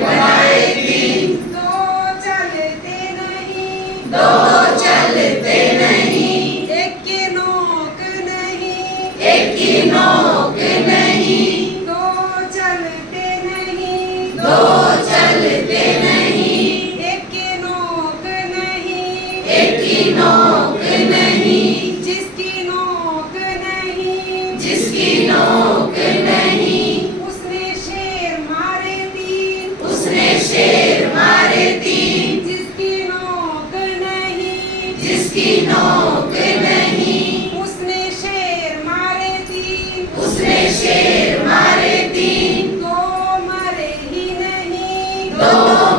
बनाए तीन। दो चलते नहीं, दो चलते नहीं। एक की नोक नहीं, एक की नोक नहीं। दो चलते नहीं, दो चलते नहीं। एक की नोक नहीं, एक की नोक नहीं। जिसकी नोक नहीं, जिसकी नोक नहीं। उसने शेर मारे तीन, उसने शेर मारे तीन। जिसकी नोक नहीं, जिसकी नोक नहीं। उसने शेर मारे तीन, उसने शेर मारे तीन। दो मरे ही नहीं, दो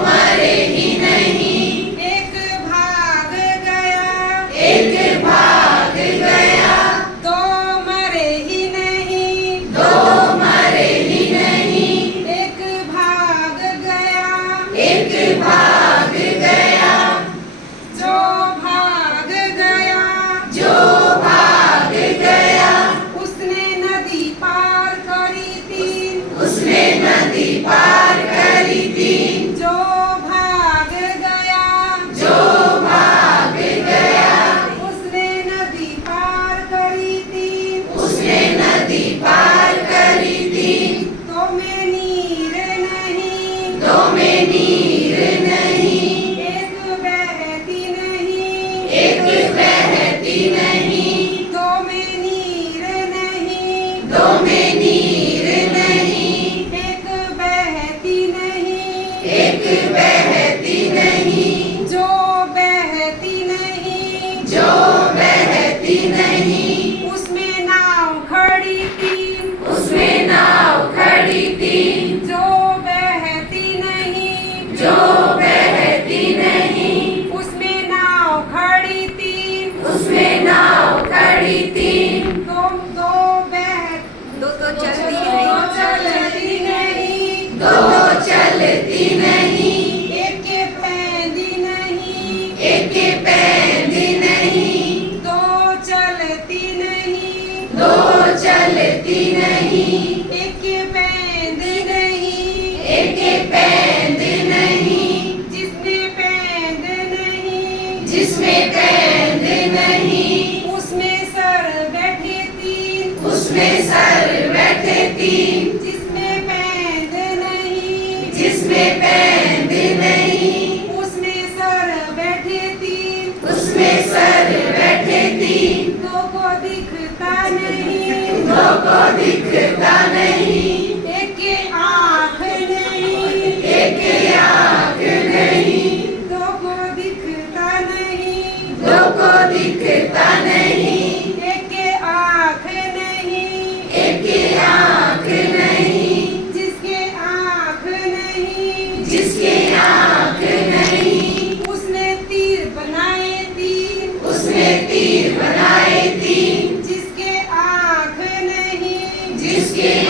मरे ही नहीं। एक भाग गया, एक भाग गया। दो मरे ही नहीं, दो मरे ही नहीं। एक भाग गया, एक भाग गया। जो भाग गया, जो भाग गया। उसने नदी पार करी तीन, उसने नदी पार करी तीन। जो भाग गया, जो भाग गया। उसने नदी पार करी तीन, उसने नदी पार करी तीन। तो में नीर नहीं, दो में नीर नहीं। एक बहती नहीं, एक बहती नहीं। दो में नीर नहीं, दो में नीर नहीं। एक बहती नहीं, एक बहती नहीं। जो बहती नहीं, जो बहती नहीं। उसमें नाव खड़ी तीन, उसमें नाव खड़ी तीन। जो बहती नहीं, जो बहती नहीं। उसमें नाव खड़ी तीन, उसमें नाव खड़ी तीन। दो दो बह दो तो चलती दो नहीं, चलती नहीं, दो चलती नहीं। एक पैंदी नहीं, एक पैंदी नहीं। दो चलती नहीं, दो चलती नहीं। एक पैंदी नहीं, एक पैंद नहीं। जिसमें पैंद नहीं, जिसमें पैंद नहीं। उसमें सर बैठे तीन, उसमें सर बैठे तीन। जिसमें पैंद नहीं, जिसमें पैंद नहीं। उसमें सर बैठे तीन, उसमें सर बैठे तीन। दो को दिखता नहीं, दो को दिखता नहीं। एक की आँख नहीं, एक आँख नहीं। दो को दिखता नहीं, दो को दिखता नहीं। एक की आँख नहीं, एक आँख नहीं। जिसके आँख नहीं, जिसकी आँख नहीं। उसने तीर बनाए तीन, उसने तीर बनाए तीन। जिसके आँख नहीं, जिसकी